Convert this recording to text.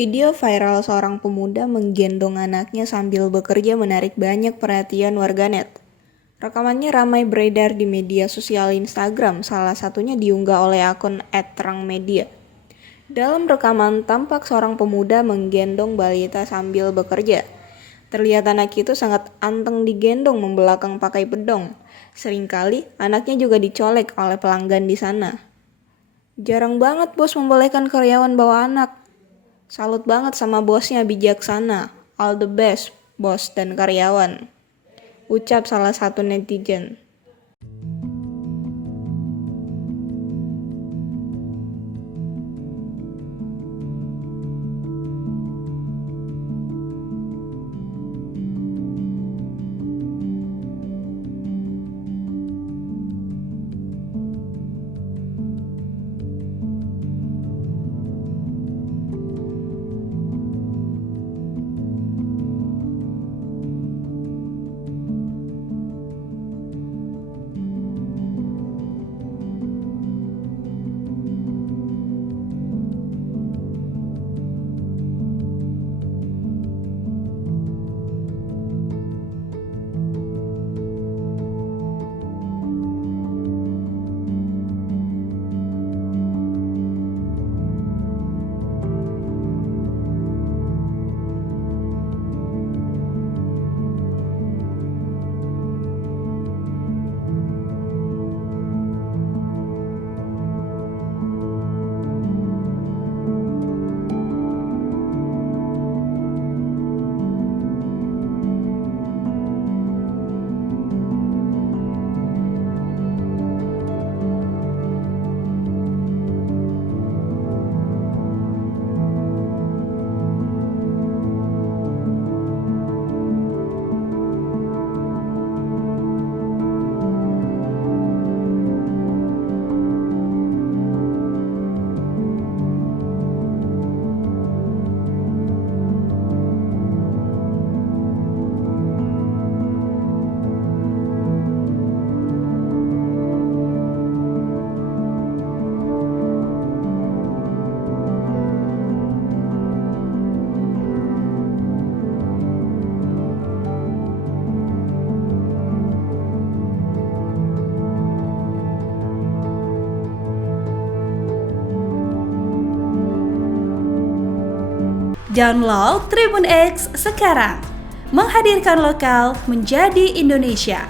Video viral seorang pemuda menggendong anaknya sambil bekerja menarik banyak perhatian warganet. Rekamannya ramai beredar di media sosial Instagram, salah satunya diunggah oleh akun @terangmedia. Dalam rekaman tampak seorang pemuda menggendong balita sambil bekerja. Terlihat anak itu sangat anteng digendong membelakang pakai pedong. Seringkali anaknya juga dicolek oleh pelanggan di sana. Jarang banget bos membolehkan karyawan bawa anak. Salut banget sama bosnya bijaksana. All the best, bos dan karyawan. Ucap salah satu netizen. Download Tribun X sekarang, menghadirkan lokal menjadi Indonesia.